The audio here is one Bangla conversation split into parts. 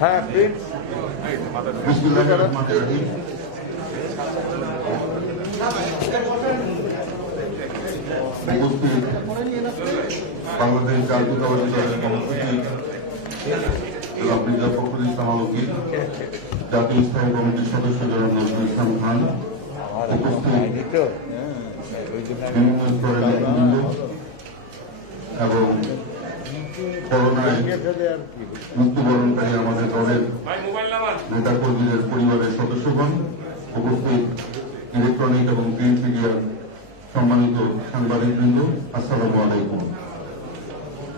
হ্যাঁ প্রিন্স বাংলাদেশ জাতীয়তাবাদী দলের সভাপতি মির্জা ফখরুল ইসলাম আলমগীর, জাতীয় স্থায়ী কমিটির সদস্য জনাব নজরুল ইসলাম খান, উপস্থিত বিভিন্ন স্তরের নেতৃবৃন্দ এবং করোনায় মৃত্যুবরণকারী আমাদের দলের নেতাকর্মীদের পরিবারের সদস্যগণ, উপস্থিত ইলেকট্রনিক এবং প্রিন্ট মিডিয়ার সম্মানিত সাংবাদিকবৃন্দ, আসসালামু আলাইকুম।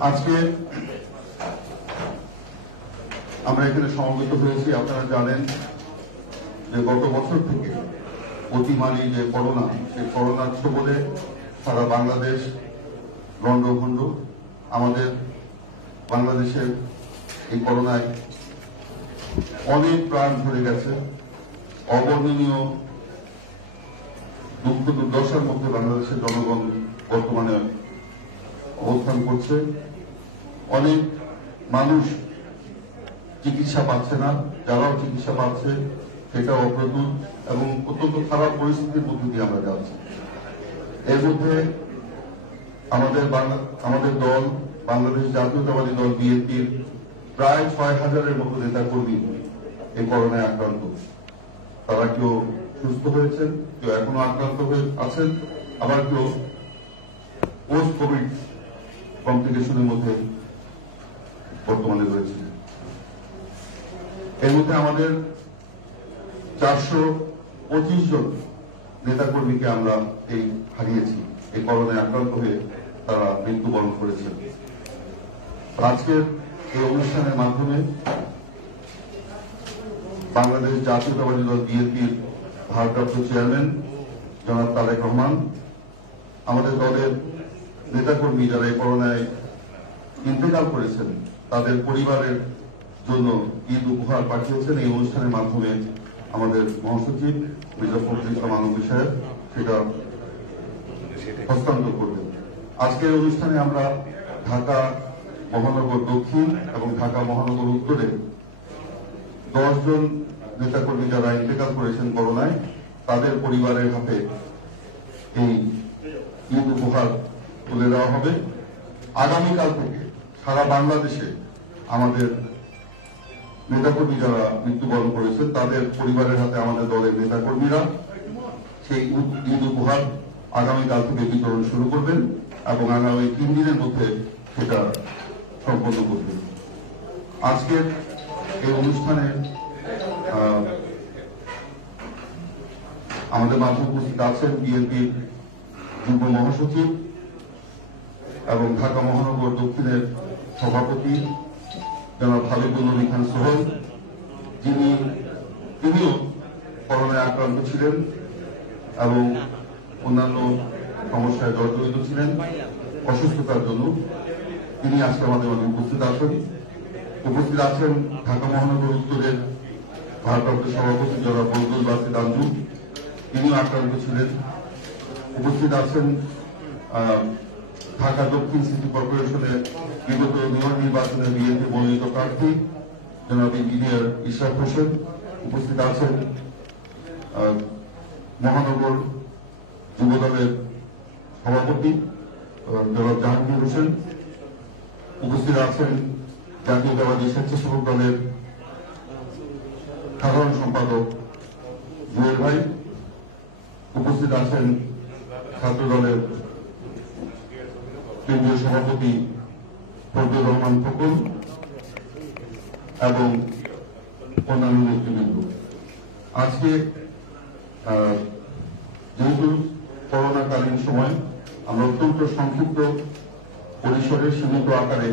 আজকে আমরা এখানে সমবেত হয়েছি। আপনারা জানেন যে গত বছর থেকে অতিমারী যে করোনা, সেই করোনার ছোবলে সারা বাংলাদেশ লন্ডভন্ড। আমাদের বাংলাদেশের এই করোনায় অনেক প্রাণ ঝরে গেছে। অবর্ণনীয় দুঃখ দুর্দশার মধ্যে বাংলাদেশের জনগণ বর্তমানে অবস্থান করছে। অনেক মানুষ চিকিৎসা পাচ্ছে না, যারাও চিকিৎসা পাচ্ছে সেটাও অপ্রতুল এবং অত্যন্ত খারাপ পরিস্থিতির মধ্যে দিয়ে আমরা যাচ্ছি। এর মধ্যে আমাদের দল, বাংলাদেশ জাতীয়তাবাদী দল বিএনপির প্রায় ৬,০০০-এর মতো নেতাকর্মী এই করোনায় আক্রান্ত। তারা কেউ সুস্থ হয়েছেন, কেউ এখনো আক্রান্ত হয়ে আছেন, আবার কেউ পোস্ট কোভিড কমপ্লিকেশনের মধ্যে বর্তমানে রয়েছে। এর মধ্যে আমাদের ৪২৫ জন নেতাকর্মীকে আমরা হারিয়েছি। এই করোনায় আক্রান্ত হয়ে তারা মৃত্যুবরণ করেছেন। আজকের এই অনুষ্ঠানের মাধ্যমে বাংলাদেশ জাতীয়তাবাদী দল বিএনপির ভারপ্রাপ্ত চেয়ারম্যান জনাব তারেক রহমান, আমাদের দলের নেতাকর্মী যারা এই করোনায় ইন্তেকাল করেছেন তাদের পরিবারের জন্য ঈদ উপহার পাঠিয়েছেন। এই অনুষ্ঠানের মাধ্যমে আমাদের মহাসচিব মির্জা ফখরুল ইসলাম আলমগীর সাহেব সেটা হস্তান্তর করবেন। আজকের অনুষ্ঠানে আমরা ঢাকা মহানগর দক্ষিণ এবং ঢাকা মহানগর উত্তরে 10 জন নেতাকর্মী যারা ইন্তেকাল করেছেন করোনায়, তাদের পরিবারের হাতে এই ঈদ উপহার তুলে দেওয়া হবে। আগামীকাল থেকে সারা বাংলাদেশে আমাদের নেতাকর্মী যারা মৃত্যুবরণ করেছেন তাদের পরিবারের হাতে আমাদের দলের নেতাকর্মীরা সেই ঈদ উপহার আগামীকাল থেকে বিতরণ শুরু করবেন এবং আগামী 3 দিনের মধ্যে সেটা সম্পন্ন করবেন। আজকের এই অনুষ্ঠানে আমাদের মাঝে উপস্থিত আছেন বিএনপির যুগ্ম মহাসচিব এবং ঢাকা মহানগর দক্ষিণের সভাপতি জনাব হাবিবুল নবী খান সোহেল, তিনিও করোনায় আক্রান্ত ছিলেন এবং অন্যান্য সমস্যায় জর্জরিত ছিলেন অসুস্থতার জন্য। তিনি আজকে আমাদের মাঝে উপস্থিত আছেন ঢাকা মহানগর উত্তরের ভারপ্রাপ্ত সভাপতি জনাব বজলুল বাসিদ আঞ্জু, তিনিও আক্রান্ত ছিলেন। উপস্থিত আছেন ঢাকা দক্ষিণ সিটি কর্পোরেশনের বিগত মেয়র নির্বাচনে বিএনপি মনোনীত প্রার্থী জনাব ইঞ্জিনিয়ার ইশরাক হোসেন। উপস্থিত আছেন মহানগর যুবদলের সভাপতি জনাব জাহাঙ্গীর হোসেন। উপস্থিত আছেন জাতীয়তাবাদী স্বেচ্ছাসেবক দলের সাধারণ সম্পাদক জুয়েল ভাই। উপস্থিত আছেন ছাত্র দলের কেন্দ্রীয় সভাপতি ফজলুর রহমান ফকুল এবং অন্যান্য নেতৃবৃন্দ। আজকে যেহেতু করোনাকালীন সময় আমরা অত্যন্ত সংক্ষিপ্ত পরিসরে সীমিত আকারে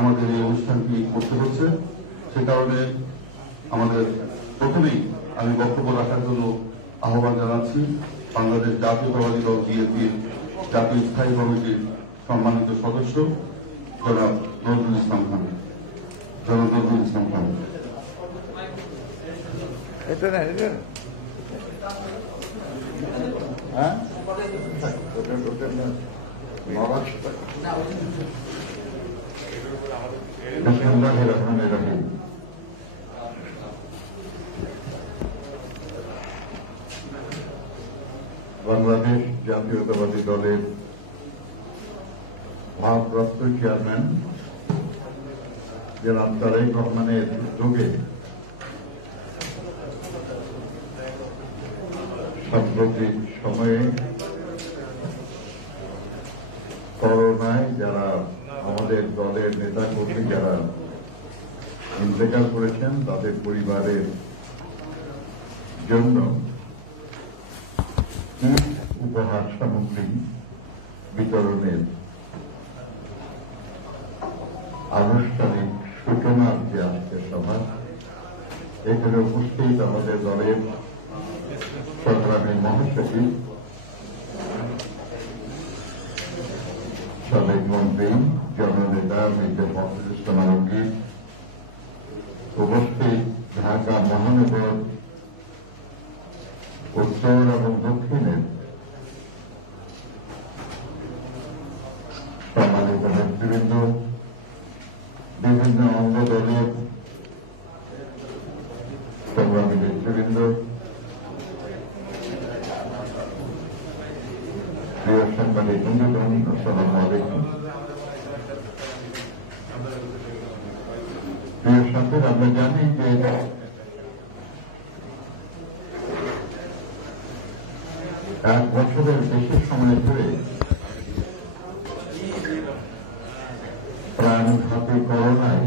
আমাদের এই অনুষ্ঠানটি করতে হচ্ছে, সে কারণে আমাদের প্রথমেই আমি বক্তব্য রাখার জন্য আহ্বান জানাচ্ছি বাংলাদেশ জাতীয়তাবাদী দল বিএনপির জাতীয় স্থায়ী কমিটির সম্মানিত সদস্য জনাব নজরুল ইসলাম খান। এটা না এটা হ্যাঁ বাংলাদেশ জাতীয়তাবাদী দলের ভারপ্রাপ্ত চেয়ারম্যান জনাব তারেক রহমানের উদ্যোগে সাম্প্রতিক সময়ে করোনায় যারা আমাদের দলের নেতা কর্মী যারা ইন্তেকাল করেছেন তাদের পরিবারের জন্য উপহার সামগ্রী বিতরণের আনুষ্ঠানিক সূচনার যে আজকে সভা, এখানে উপস্থিত আমাদের দলের সংগ্রামী মহাসচিব সাবেক মন্ত্রী জননেতা মির্জা ফখরুল ইসলাম আলমগীর, উপস্থিত ঢাকা মহানগর উত্তর এবং দক্ষিণের সম্মানিত নেতৃবৃন্দ, বিভিন্ন অঙ্গ দলের সংগ্রামী নেতৃবৃন্দ, প্রিয় সাংবাদিক বন্ধুগণ, আসসালামু আলাইকুম। প্রিয় সাথীরা, আমরা জানি যে এক বছরের বেশি সময় ধরে প্রাণঘাতী করোনায়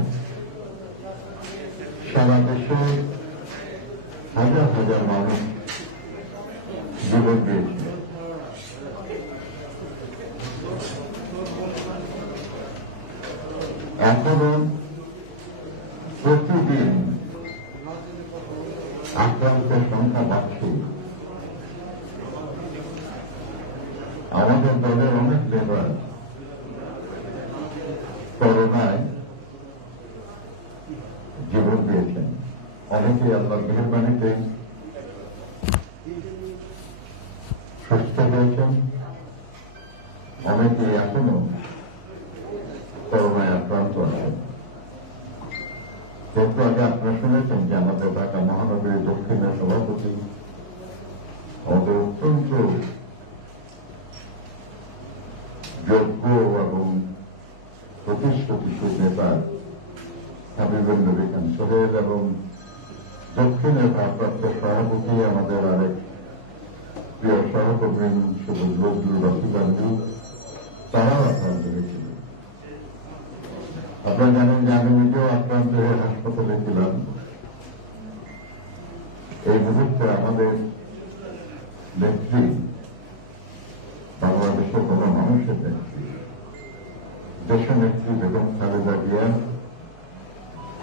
সারা দেশে হাজার হাজার মানুষ জীবন দিয়েছে। এখনো প্রতিদিন আক্রান্তের সংখ্যা বাড়ছে। আমাদের দলের অনেক লেবার করোনায় জীবন দিয়েছেন, অনেকেই আল্লাহর মেহেরবানিতে সুস্থ হয়েছেন, অনেকেই এখনো করোনায় আক্রান্ত আছেন। একটু আগে আপনারা শুনেছেন যে আমাদের ঢাকা মহানগরী দক্ষিণের সভাপতি, আমাদের অত্যন্ত যোগ্য এবং প্রতিষ্ঠিত নেতা হাবিবুর নবী খান সোহেল এবং দক্ষিণের ভারপ্রাপ্ত সভাপতি আমাদের আরেক প্রিয় সহকর্মী সবুজ নজরুল রসিবান্ধু, তারাও আক্রান্ত হয়েছিল। আপনারা জানেন যে আমি নিজেও আক্রান্ত হয়ে হাসপাতালে ছিলাম। এই মুহূর্তে আমাদের নেত্রী, বাংলাদেশের কোন মানুষের নেত্রী, দেশনেত্রী বেগম খালেদা জিয়া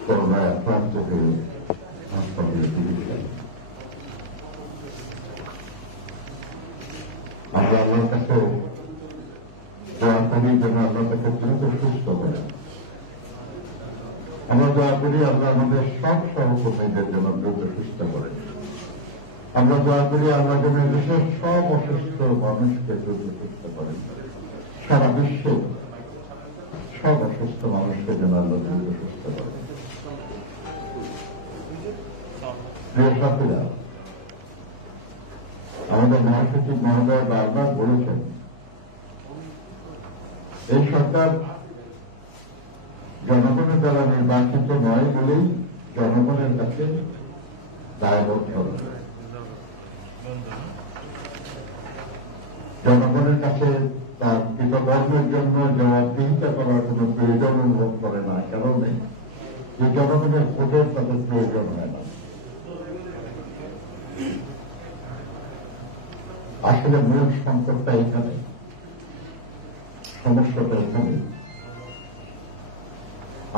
করোনায় আক্রান্ত হয়ে হাসপাতালে চিকিৎসায়। আমরা আল্লাহর কাছে দোয়া করি যেন আল্লাহ তাকে দ্রুত সুস্থ করেন। আমরা দোয়া করি আল্লাহ আমাদের সব সহকর্মীদের যেন দ্রুত সুস্থ করেন। আমরা দোয়া করি আল্লাহ যেন দেশের সব অসুস্থ মানুষকে দ্রুত সুস্থ করেন। সারা বিশ্বে সব অসুস্থ মানুষকে যেন আল্লাহ দ্রুত সুস্থ করেন। প্রিয় সাথীরা, আমাদের মহাসচিব মহোদয় বারবার বলেছেন এই সরকার জনগণের দ্বারা নির্বাচিত নয় বলেই জনগণের কাছে দায়বদ্ধ। জনগণের কাছে তার কৃতকর্মের জন্য জবাবদিহিতা করার কোন প্রয়োজন অনুভব করে না, কারণ নেই যে জনগণের ভোটের তাদের প্রয়োজন হয় না। আসলে মূল সংকটটা এখানে, সমস্যাটা এখানে।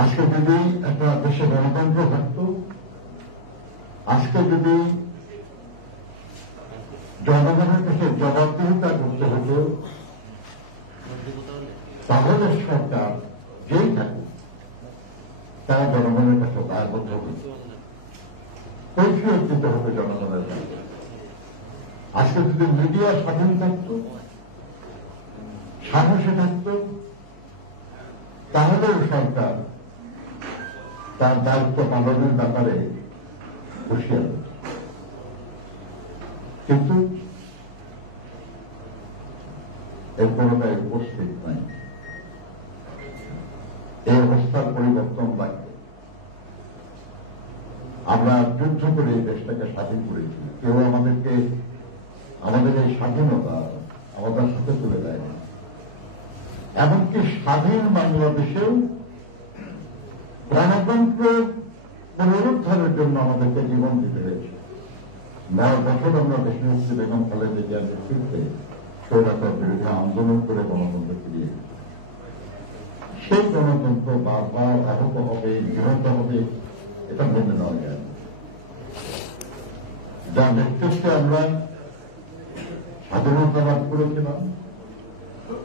আজকে যদি একটা দেশে গণতন্ত্র থাকত, আজকে যদি জনগণের কাছে জবাবদিহিতা করতে হতো, তাহলে সরকার যেই থাকুক তারা জনগণের কাছে দায়বদ্ধ হত। কৈফিয়ত দিতে হবে জনগণের কাছে। আজকে যদি মিডিয়া স্বাধীন থাকত, সাহসে থাকত, তাহলেও সরকার তার দায়িত্ব পালনের ব্যাপারে হুঁশিয়ার হতো। কিন্তু এর কোনটাই উপস্থিত নাই। এই অবস্থার পরিবর্তন লাগবে। আমরা যুদ্ধ করে এই দেশটাকে স্বাধীন করেছি। কেউ আমাদেরকে আমাদের এই স্বাধীনতা আমাদের সাথে তুলে দেয় না। এমনকি স্বাধীন বাংলাদেশেও গণতন্ত্রের পুনরুদ্ধারের জন্য আমাদেরকে জীবন দিতে হয়েছে। 9 বছর আমরা দেশনেত্রী বেগম খালেদা জিয়ার নেতৃত্বে স্বৈরাচার বিরোধী আন্দোলন করে গণতন্ত্র ফিরিয়ে এনেছি। সেই গণতন্ত্র বারবার আহত হবে, নিহত হবে, এটা মেনে নেওয়া যায় না। যার নেতৃত্বে আমরা স্বাধীনতা লাভ করেছিলাম,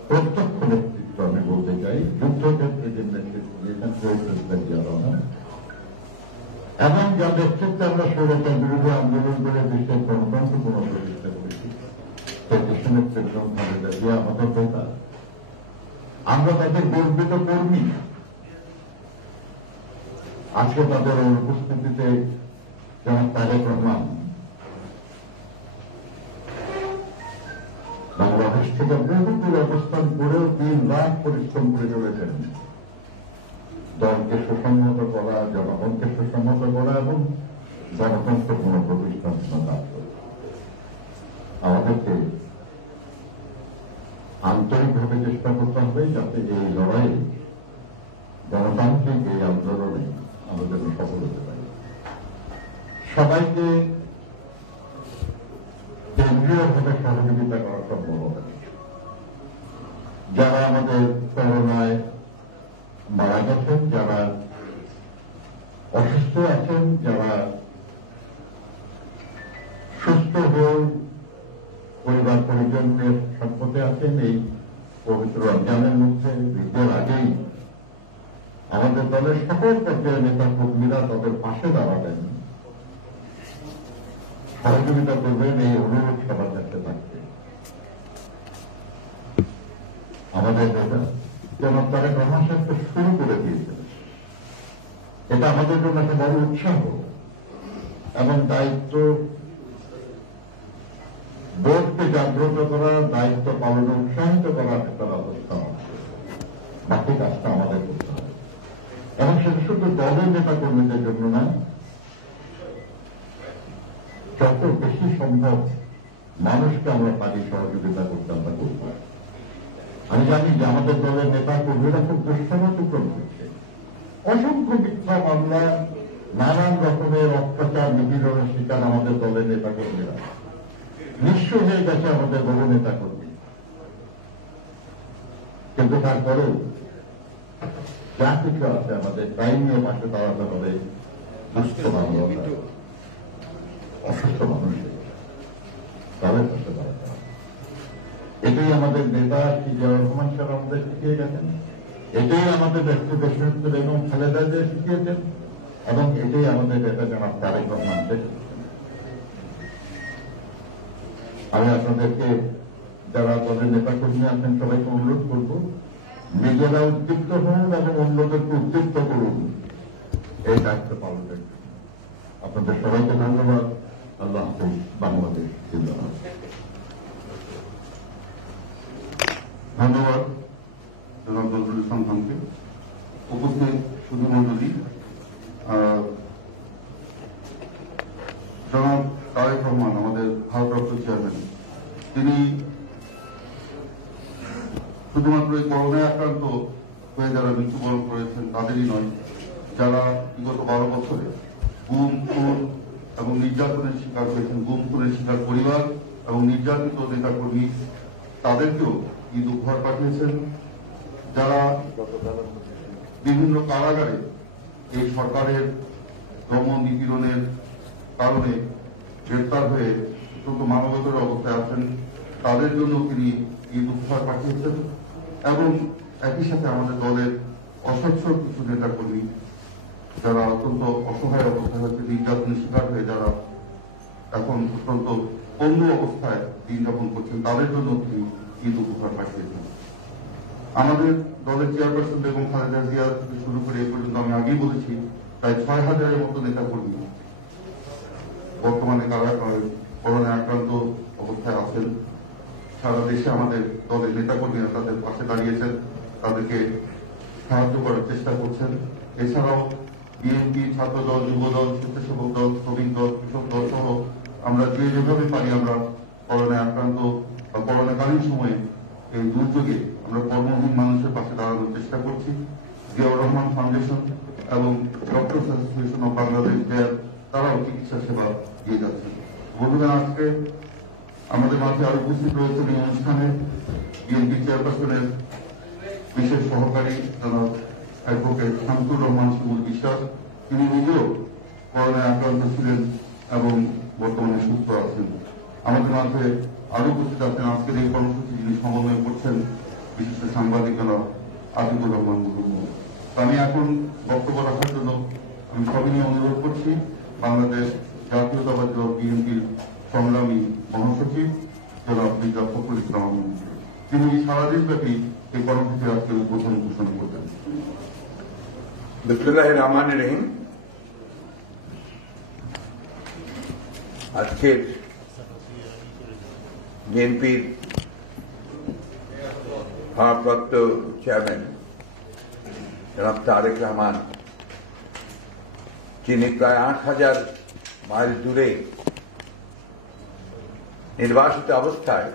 প্রত্যক্ষ নেতৃত্ব আমি বলতে চাই, যুদ্ধক্ষেত্রে যে নেতৃত্ব দিয়েছেন শহীদ জিয়া রহমান, এবং যার নেতৃত্বে আমরা স্বৈরাচার বিরোধী আন্দোলন করে দেশের গণতন্ত্র পুনঃপ্রতিষ্ঠা করেছি, সেই দেশনেত্রী বেগম খালেদা জিয়া আমাদের নেতা। আমরা তাদের গর্বিত কর্মী। আজকে তাদের অনুপস্থিতিতে যেমন তারেক রহমান বাংলাদেশ থেকে বহুদূর অবস্থান করেও 3 রাত পরিশ্রম করে চলেছেন দলকে সুসংহত করা, জনগণকে সুসংহত করা এবং গণতন্ত্র পুনঃপ্রতিষ্ঠার জন্য কাজ করে। আমাদেরকে আন্তরিকভাবে চেষ্টা করতে হবে যাতে এই লড়াই, গণতান্ত্রিক এই আন্দোলনে আমাদের সফল হতে পারে। সবাইকে কেন্দ্রীয়ভাবে সহযোগিতা করা সম্ভব হবে। যারা আমাদের করোনায় মারা গেছেন, যারা অসুস্থ আছেন, যারা সুস্থ হয়ে পরিবার পরিজনের সম্পদে আছেন, এই পবিত্র রমজানের মধ্যে ঈদের আগেই আমাদের দলের সকল পর্যায়ের নেতা কর্মীরা তাদের পাশে দাঁড়াবেন, সহযোগিতা করবেন, এই অনুরোধ সবার কাছে থাকবে। আমাদের নেতা যেমন তারেক রহমান সাহেবকে শুরু করে দিয়েছেন, এটা আমাদের জন্য একটা বড় উৎসাহ এবং দায়িত্ব। বোর্ডকে জাগ্রত করা, দায়িত্ব পালনে উৎসাহিত করা একটা ব্যবস্থা আছে। বাকি কাজটা আমাদের করতে হবে এবং সেটা শুধু দলের নেতা কর্মীদের জন্য নয়, যত বেশি সম্ভব মানুষকে আমরা পারি সহযোগিতা করতে আমরা করব। আমি জানি যে আমাদের দলের নেতা কর্মীরা খুব দুঃসময় অতিক্রম করছে। অসংখ্য মিথ্যা মামলা, নানান রকমের অত্যাচার নিপীড়নের শিকার আমাদের দলের নেতা কর্মীরা। নিঃস্ব হয়ে গেছে আমাদের বড় নেতা কর্মী। কিন্তু তারপরেও যা কিছু আছে আমাদের টাইম নিয়ে পাশে দাঁড়াতে হবে। দুস্থ মানুষ, অসুস্থ মানুষ, তাদের পাশে দাঁড়াতে হবে। এটাই আমাদের নেতা জিয়াউর রহমান সাহেব আমাদের শিখিয়ে গেছেন, এটাই আমাদের দেশনেত্রী বেগম খালেদা জিয়া শিখিয়েছেন এবং এটাই আমাদের নেতা জনাব তারেক রহমান শিখিয়েছেন। আমি আপনাদেরকে, যারা দলের নেতা কর্মী আছেন, সবাইকে অনুরোধ করব, নিজেরা উদ্দীপ্ত হন এবং অন্যদেরকে উদ্দীপ্ত করুন এই দায়িত্ব পালনের। আপনাদের সবাইকে ধন্যবাদ। আল্লাহ হাফেজ। বাংলাদেশ জিন্দাবাদ। ধন্যবাদ জনাব নজরুল ইসলাম খানকে। উপস্থিত সুধী মণ্ডলী, জনাব তারেক রহমান আমাদের ভারপ্রাপ্ত চেয়ারম্যান, তিনি শুধুমাত্র এই করোনায় আক্রান্ত হয়ে যারা মৃত্যুবরণ করেছেন তাদেরই নয়, যারা বিগত 12 বছরে গুম, খুন এবং নির্যাতনের শিকার হয়েছেন, গুম খুনের শিকার পরিবার এবং নির্যাতিত নেতাকর্মী, তাদেরকেও ঈদ উপহার পাঠিয়েছেন। যারা বিভিন্ন কারাগারে এই সরকারের দমন নিপীড়নের কারণে গ্রেপ্তার হয়ে অত্যন্ত মানবতার অবস্থায় আছেন, তাদের জন্য তিনি ঈদ উপহার পাঠিয়েছেন। এবং একই সাথে আমাদের দলের অসচ্ছল কিছু নেতাকর্মী যারা অত্যন্ত অসহায় অবস্থায় হচ্ছে নির্যাতনের শিকার হয়ে যারা এখন অত্যন্ত অন্য অবস্থায় দিন যাপন করছেন, তাদের জন্য তিনি ঈদ উপহার পাঠিয়েছেন। আমাদের দলের চেয়ারপারসন বেগম খালেদা জিয়া থেকে শুরু করে এ পর্যন্ত আমি আগেই বলেছি প্রায় 6,000-এর মতো নেতা কর্মী বর্তমানে করোনায় আক্রান্ত অবস্থায় আছেন। সারা দেশে আমাদের দলের নেতা কর্মীরা তাদের পাশে দাঁড়িয়েছেন, তাদেরকে সাহায্য করার চেষ্টা করছেন। এছাড়াও বিএনপি, ছাত্রদল, যুবদল, স্বেচ্ছাসেবক দল, শ্রমিক দল, কৃষক দল সহ আমরা যেভাবে পারি আমরা করোনায় আক্রান্ত বা করোনাকালীন সময়ে এই দুর্যোগে আমরা কর্মহীন মানুষের পাশে দাঁড়ানোর চেষ্টা করছি। জিয়াউর রহমান ফাউন্ডেশন এবং ডক্টরস অ্যাসোসিয়েশন অব বাংলাদেশ তারাও চিকিৎসা সেবা দিয়ে যাচ্ছেন। বন্ধুরা, আজকে আমাদের মাঝে আরো উপস্থিত রয়েছেন এই অনুষ্ঠানে বিএনপি চেয়ারপারসনের বিশেষ সহকারী জনাব অ্যাডভোকেট শামসুর রহমান শিমুল বিশ্বাস। তিনি নিজেও করোনায় আক্রান্ত ছিলেন এবং বর্তমানে সুস্থ আছেন। আমাদের মাঝে আরো উপস্থিত আছেন আজকের এই কর্মসূচি যিনি সমন্বয় করছেন বিশিষ্ট সাংবাদিক জনাব আতিকুর রহমান মুর্মু। আমি এখন বক্তব্য রাখার জন্য আমি সবিনয় অনুরোধ করছি বাংলাদেশ জাতীয়তাবাদী দল বিএনপির সংগ্রামী মহাসচিব জনাব মির্জা ফখরুল ইসলাম আহমদ। তিনি সারা দেশব্যাপী এই কর্মসূচি আজকে উদ্বোধন ঘোষণা করতেন। বিসমিল্লাহির রহমানির রহিম। আজকের বিএনপির ভারপ্রাপ্ত চেয়ারম্যান জনাব তারেক রহমান, যিনি প্রায় 8,000 মাইল দূরে নির্বাসিত অবস্থায়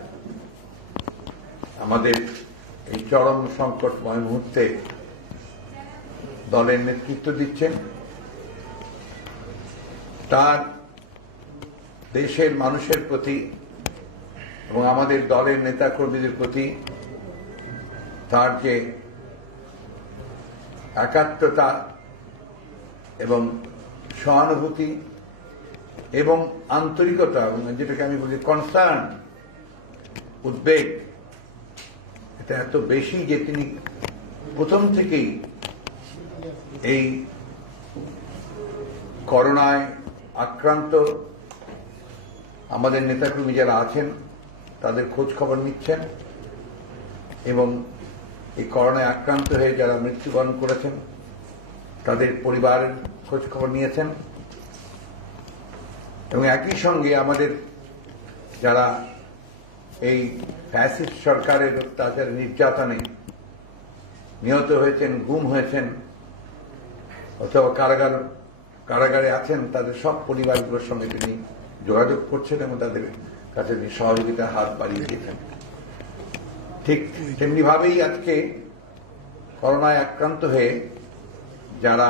আমাদের এই চরম সংকটময় মুহূর্তে দলের নেতৃত্ব দিচ্ছেন, তার দেশের মানুষের প্রতি এবং আমাদের দলের নেতা কর্মীদের প্রতি তার যে একাত্মতা এবং সহানুভূতি এবং আন্তরিকতা, যেটাকে আমি বলি কনসার্ন, উদ্বেগ, এটা এত বেশি যে তিনি প্রথম থেকেই এই করোনায় আক্রান্ত আমাদের নেতাকর্মী যারা আছেন তাদের খোঁজ খবর নিচ্ছেন এবং এই করোনায় আক্রান্ত হয়ে যারা মৃত্যুবরণ করেছেন তাদের পরিবারের খোঁজ খবর নিয়েছেন এবং একই সঙ্গে আমাদের যারা এই ফ্যাসিস্ট সরকারের অত্যাচার নির্যাতনে নিহত হয়েছেন, গুম হয়েছেন অথবা কারাগারে আছেন, তাদের সব পরিবারগুলোর সঙ্গে তিনি যোগাযোগ করছেন এবং তাদের কাছে তিনি সহযোগিতার হাত বাড়িয়ে দিয়েছেন। ঠিক তেমনি ভাবেই আজকে করোনায় আক্রান্ত হয়ে যারা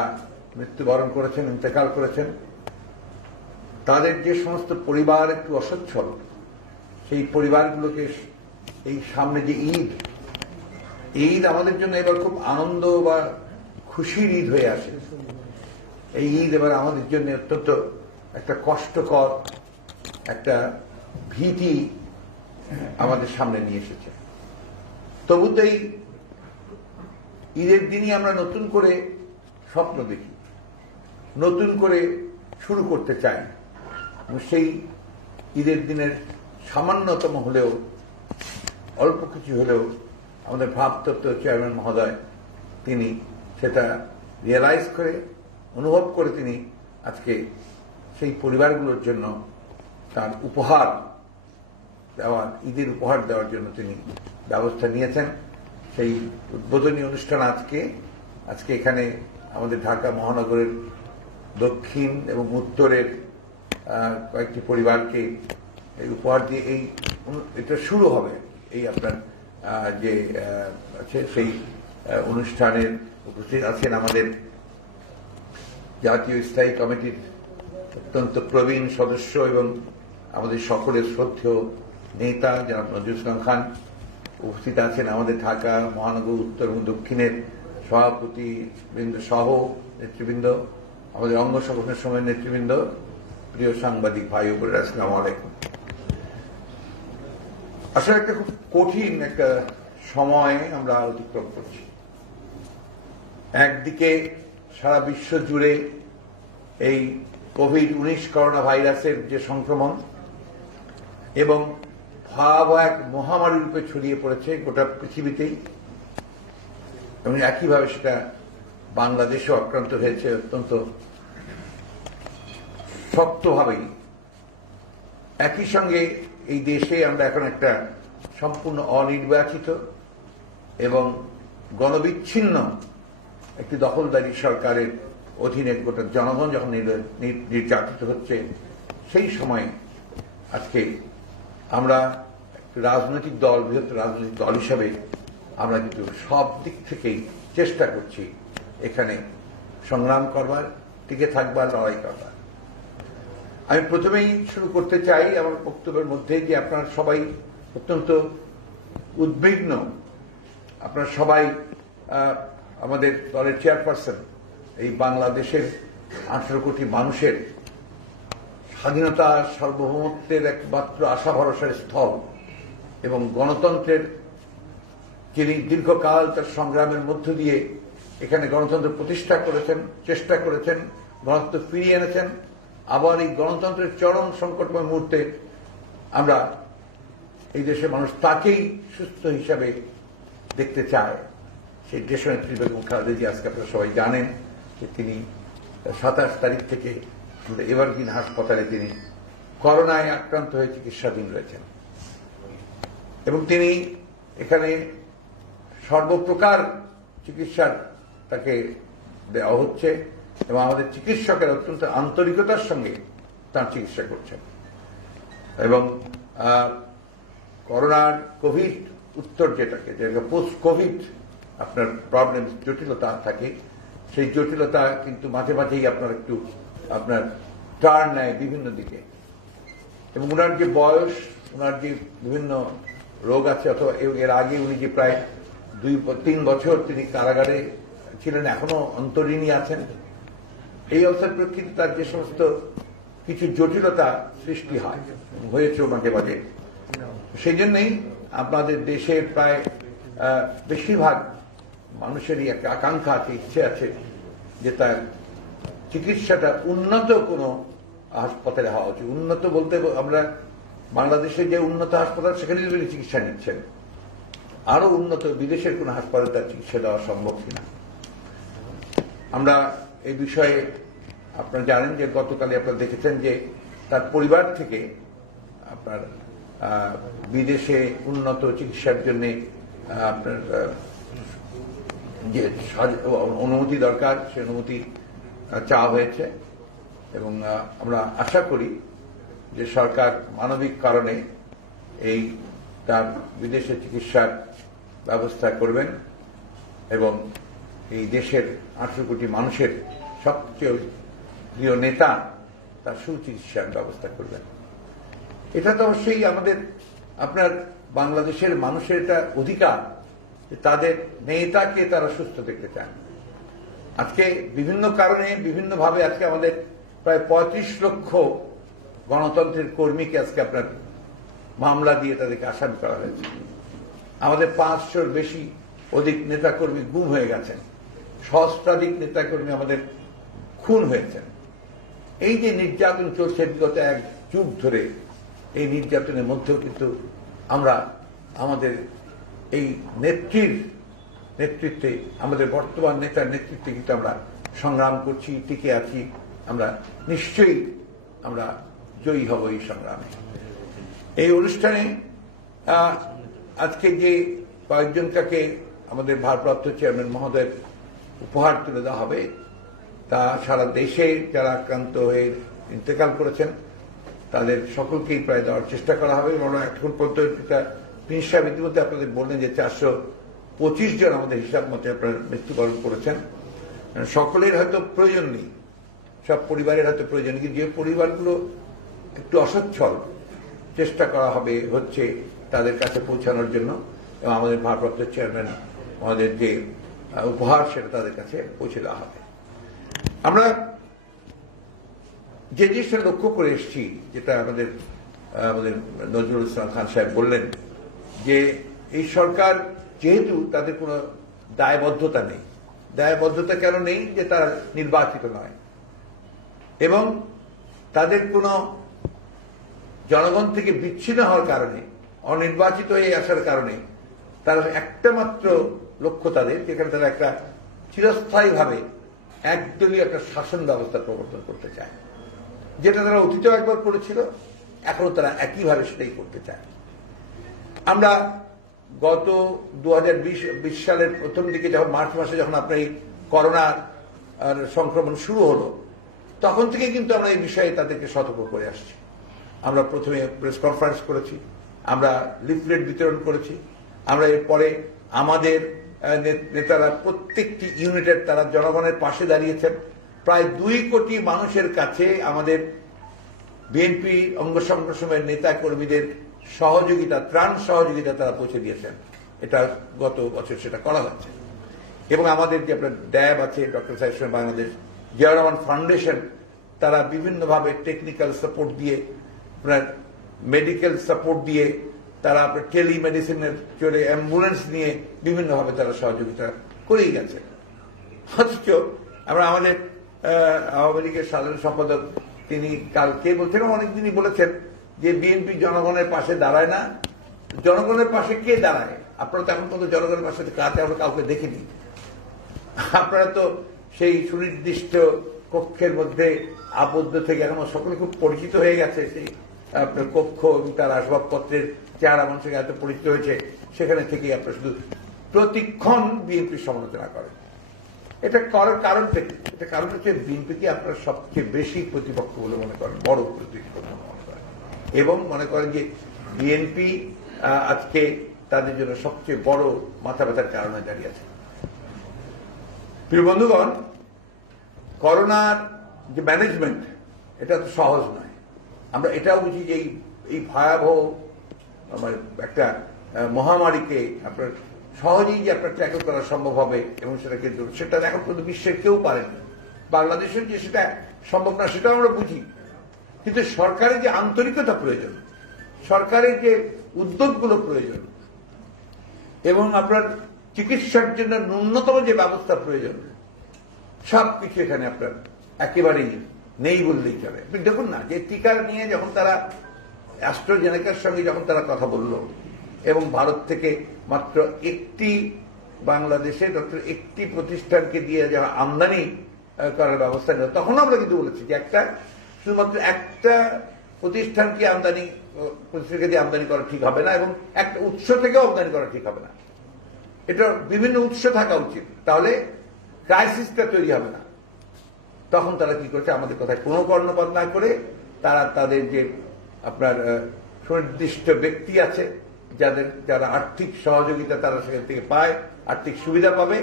মৃত্যুবরণ করেছেন, ইন্তেকাল করেছেন, তাদের যে সমস্ত পরিবার একটু অসচ্ছল, সেই পরিবারগুলোকে এই সামনে যে ঈদ আমাদের জন্য এবার খুব আনন্দ বা খুশির ঈদ হয়ে আসে। এই ঈদ এবার আমাদের জন্য অত্যন্ত একটা কষ্টকর, একটা ভীতি আমাদের সামনে নিয়ে এসেছে। তবু তো এই ঈদের দিনই আমরা নতুন করে স্বপ্ন দেখি, নতুন করে শুরু করতে চাই। সেই ঈদের দিনের সামান্যতম হলেও, অল্প কিছু হলেও আমাদের ভারপ্রাপ্ত চেয়ারম্যান মহোদয় তিনি সেটা রিয়েলাইজ করে, অনুভব করে তিনি আজকে সেই পরিবারগুলোর জন্য তার উপহার দেওয়ার, ঈদের উপহার দেওয়ার জন্য তিনি ব্যবস্থা নিয়েছেন। সেই উদ্বোধনী অনুষ্ঠান আজকে এখানে আমাদের ঢাকা মহানগরের দক্ষিণ এবং উত্তরের কয়েকটি পরিবারকে এই উপহার দিয়ে এটা শুরু হবে। এই আপনার যে আছে সেই অনুষ্ঠানের উপস্থিত আছেন আমাদের জাতীয় স্থায়ী কমিটির অত্যন্ত প্রবীণ সদস্য এবং আমাদের সকলের শ্রদ্ধেয় নেতা জনাব নজরুল ইসলাম খান, উপস্থিত আছেন আমাদের ঢাকা মহানগর উত্তর এবং দক্ষিণের সভাপতি বৃন্দ সহ নেতৃবৃন্দ, আমাদের অঙ্গ সংগঠনের সময়ের নেতৃবৃন্দ, প্রিয় সাংবাদিক ভাই ও বোনেরা, আসসালামু আলাইকুম। আসলে একটা খুব কঠিন একটা সময় আমরা অতিক্রম করছি। একদিকে সারা বিশ্ব জুড়ে এই কোভিড-19 করোনা ভাইরাসের যে সংক্রমণ এবং ভয়াবহ এক মহামারী রূপে ছড়িয়ে পড়েছে গোটা পৃথিবীতেই, এবং একইভাবে সেটা বাংলাদেশেও আক্রান্ত হয়েছে অত্যন্ত শক্তভাবেই। একই সঙ্গে এই দেশে আমরা এখন একটা সম্পূর্ণ অনির্বাচিত এবং গণবিচ্ছিন্ন একটি দখলদারি সরকারের অধীনে গোটা জনগণ যখন নির্যাতিত হচ্ছে, সেই সময় আজকে আমরা রাজনৈতিক দল, বৃহত্তর রাজনৈতিক দল হিসাবে আমরা কিন্তু সব দিক থেকেই চেষ্টা করছি এখানে সংগ্রাম করবার, টিকে থাকবার, লড়াই করবার। আমি প্রথমেই শুরু করতে চাই আমার বক্তব্যের মধ্যে যে আপনারা সবাই অত্যন্ত উদ্বিগ্ন। আপনারা সবাই আমাদের দলের চেয়ারপারসন এই বাংলাদেশের 18 কোটি মানুষের স্বাধীনতা, সার্বভৌমত্বের একমাত্র আশা ভরসার স্থল এবং গণতন্ত্রের যিনি দীর্ঘকাল তার সংগ্রামের মধ্য দিয়ে এখানে গণতন্ত্র প্রতিষ্ঠা করেছেন, চেষ্টা করেছেন, গণতন্ত্র ফিরিয়ে এনেছেন। আবার এই গণতন্ত্রের চরম সংকটময় মুহূর্তে আমরা এই দেশের মানুষ তাকেই সুস্থ হিসাবে দেখতে চায়। সেই দেশনেত্রী বেগম খালেদা জিয়া, আজকে আপনারা সবাই জানেন যে তিনি 27 তারিখ থেকে এভারগ্রিন হাসপাতালে তিনি করোনায় আক্রান্ত হয়ে চিকিৎসাধীন রয়েছেন এবং তিনি এখানে সর্বপ্রকার চিকিৎসার তাকে দেওয়া হচ্ছে এবং আমাদের চিকিৎসকেরা অত্যন্ত আন্তরিকতার সঙ্গে তার চিকিৎসা করছেন। এবং করোনার কোভিড উত্তর যেটাকে পোস্ট কোভিড আপনার প্রবলেম, জটিলতা থাকে, সেই জটিলতা কিন্তু মাঝে মাঝেই আপনার টার্ন নেয় বিভিন্ন দিকে। এবং ওনার যে বয়স, ওনার যে বিভিন্ন রোগ আছে, অথবা এর আগে উনি যে প্রায় 2-3 বছর তিনি কারাগারে ছিলেন, এখনো অন্তরীণী আছেন, এই অবস্থার প্রেক্ষিতে তার যে সমস্ত কিছু জটিলতা সৃষ্টি হয়েছে মাঝে মাঝে, সেই জন্যই আপনাদের দেশের প্রায় বেশিরভাগ মানুষেরই একটা আকাঙ্ক্ষা আছে, ইচ্ছে আছে যে তার চিকিৎসাটা উন্নত কোনো হাসপাতালে হওয়া উচিত। উন্নত বলতে আমরা বাংলাদেশের যে উন্নত হাসপাতাল সেখানে তিনি চিকিৎসা নিচ্ছেন, আরো উন্নত বিদেশের কোন হাসপাতালে তার চিকিৎসা দেওয়া সম্ভব কিনা। আমরা এই বিষয়ে আপনারা জানেন যে গতকালে আপনারা দেখেছেন যে তার পরিবার থেকে আপনার বিদেশে উন্নত চিকিৎসার জন্য আপনার যে অনুমতি দরকার, সে অনুমতি চাওয়া হয়েছে এবং আমরা আশা করি যে সরকার মানবিক কারণে এই তার বিদেশে চিকিৎসার ব্যবস্থা করবেন এবং এই দেশের 18 কোটি মানুষের সবচেয়ে প্রিয় নেতা তার সুচিকিৎসার ব্যবস্থা করবেন। এটা তো অবশ্যই আমাদের আপনার বাংলাদেশের মানুষের এটা অধিকার যে তাদের নেতাকে তারা সুস্থ দেখতে চান। আজকে বিভিন্ন কারণে বিভিন্নভাবে আজকে আমাদের প্রায় 35 লক্ষ গণতন্ত্রের কর্মীকে আজকে আপনার মামলা দিয়ে তাদেরকে আসামি করা হয়েছে। আমাদের 500-র বেশি অধিক নেতাকর্মী গুম হয়ে গেছেন, সহস্রাধিক নেতাকর্মী আমাদের খুন হয়েছেন। এই যে নির্যাতন চলছে বিগত 1 যুগ ধরে, এই নির্যাতনের মধ্যেও কিন্তু আমরা আমাদের এই নেতৃত্বে, আমাদের বর্তমান নেতার নেতৃত্বে কিন্তু আমরা সংগ্রাম করছি, টিকে আছি। আমরা নিশ্চয়ই আমরা জয়ী হব এই সংগ্রামে। এই অনুষ্ঠানে আজকে যে কয়েকজনকে আমাদের ভারপ্রাপ্ত চেয়ারম্যান মহোদয়ের উপহার তুলে দেওয়া হবে, তা সারা দেশে যারা আক্রান্ত হয়ে ইন্তেকাল করেছেন তাদের সকলকেই প্রায় দেওয়ার চেষ্টা করা হবে। এবং এখন পর্যন্ত প্রিন্স সাহেব ইতিমধ্যে আপনাদের বললেন যে 425 জন আমাদের হিসাব মতে আপনারা মৃত্যুবরণ করেছেন। সকলের হয়তো প্রয়োজন নেই, সব পরিবারের হয়তো প্রয়োজন, কিন্তু যে পরিবারগুলো একটু অসচ্ছল, চেষ্টা করা হচ্ছে তাদের কাছে পৌঁছানোর জন্য, এবং আমাদের ভারপ্রাপ্ত চেয়ারম্যান আমাদের যে উপহার সেটা তাদের কাছে পৌঁছে দেওয়া হবে। আমরা যে জিনিসটা লক্ষ্য করে এসেছি, যেটা আমাদের নজরুল ইসলাম খান সাহেব বললেন, যে এই সরকার যেহেতু তাদের কোনো দায়বদ্ধতা নেই, দায়বদ্ধতা কেন নেই যে তারা নির্বাচিত নয় এবং তাদের কোনো জনগণ থেকে বিচ্ছিন্ন হওয়ার কারণে, অনির্বাচিত হয়ে আসার কারণে তার একটা মাত্র লক্ষ্য তাদের, যেখানে তারা একটা চিরস্থায়ীভাবে একদলীয় একটা শাসন ব্যবস্থা প্রবর্তন করতে চায়, যেটা তারা অতীতেও একবার করেছিল, এখনো তারা একইভাবে সেটাই করতে চায়। আমরা গত 2020 সালের প্রথম দিকে যখন মার্চ মাসে যখন আপনার এই করোনা সংক্রমণ শুরু হলো, তখন থেকে কিন্তু আমরা এই বিষয়ে তাদেরকে সতর্ক করে আসছি। আমরা প্রথমে প্রেস কনফারেন্স করেছি, আমরা লিফলেট বিতরণ করেছি, আমরা এরপরে আমাদের নেতারা প্রত্যেকটি ইউনিটের তারা জনগণের পাশে দাঁড়িয়েছেন। প্রায় 2 কোটি মানুষের কাছে আমাদের বিএনপি অঙ্গ সংগঠনের নেতা কর্মীদের সহযোগিতা, ত্রাণ সহযোগিতা তারা পৌঁছে দিয়েছেন। এটা গত বছর সেটা করা হচ্ছে। এবং আমাদের যে আপনার ড্যাব আছে, ডক্টর সাহেব বাংলাদেশ, জিয়াউর রহমান ফাউন্ডেশন, তারা বিভিন্নভাবে টেকনিক্যাল সাপোর্ট দিয়ে, আপনার মেডিকেল সাপোর্ট দিয়ে, তারা আপনার টেলিমেডিসিনের চলে অ্যাম্বুলেন্স নিয়ে বিভিন্নভাবে তারা সহযোগিতা করেই গেছে। অথচ আমরা আমাদের আওয়ামী লীগের সাধারণ সম্পাদক তিনি কালকে বলছেন, অনেকদিনই বলেছেন যে বিএনপি জনগণের পাশে দাঁড়ায় না। জনগণের পাশে কে দাঁড়ায়? আপনারা তো এখন পর্যন্ত জনগণের পাশে কাছে আমরা কাউকে দেখিনি। আপনারা তো সেই সুনির্দিষ্ট কক্ষের মধ্যে আবদ্ধ থেকে এখন সকলে খুব পরিচিত হয়ে গেছে। সেই আপনার কক্ষ এবং তার আসবাবপত্রের চেহারা মানুষের এত পরিচিত হয়েছে, সেখানে থেকে আপনারা শুধু প্রতিক্ষণ বিএনপির সমালোচনা করেন। এটা করার কারণটা কি? এটা কারণ হচ্ছে বিএনপিকে আপনারা সবচেয়ে বেশি প্রতিপক্ষ বলে মনে করেন, বড় প্রতিপক্ষ মনে করেন, এবং মনে করেন যে বিএনপি আজকে তাদের জন্য সবচেয়ে বড় মাথা ব্যথার কারণে দাঁড়িয়ে আছে। প্রিয় বন্ধুগণ, করোনার যে ম্যানেজমেন্ট, এটা তো সহজ নয়। আমরা এটাও বুঝি যে এই ভয়াবহ একটা মহামারীকে আপনার সহজেই যে আপনার ট্যাকল করা সম্ভব হবে, এবং সেটা কিন্তু সেটা এখন পর্যন্ত বিশ্বের কেউ পারেনি। বাংলাদেশের যে সেটা সম্ভব না সেটাও আমরা বুঝি, কিন্তু সরকারের যে আন্তরিকতা প্রয়োজন, সরকারের যে উদ্যোগগুলো প্রয়োজন, এবং আপনার চিকিৎসার জন্য ন্যূনতম যে ব্যবস্থা প্রয়োজন, সবকিছু এখানে আপনার একেবারেই নেই বললেই চলে। দেখুন না, যে টিকা নিয়ে যখন তারা অ্যাস্ট্রাজেনেকার সঙ্গে যখন তারা কথা বলল, এবং ভারত থেকে মাত্র একটি বাংলাদেশে একটি প্রতিষ্ঠানকে দিয়ে যারা আমদানি করার ব্যবস্থা নিল, তখন আমরা কিন্তু বলেছি যে শুধুমাত্র একটা প্রতিষ্ঠানকে দিয়ে আমদানি করা ঠিক হবে না, এবং একটা উৎস থেকেও আমদানি করা ঠিক হবে না। এটা বিভিন্ন উৎস থাকা উচিত, তাহলে ক্রাইসিসটা তৈরি হবে না। তখন তারা কি করছে, আমাদের কথায় কোনো কর্ণপাত না করে তারা তাদের যে আপনার সুনির্দিষ্ট ব্যক্তি আছে, যারা আর্থিক সহযোগিতা তারা সেখান থেকে পায়, আর্থিক সুবিধা পাবে,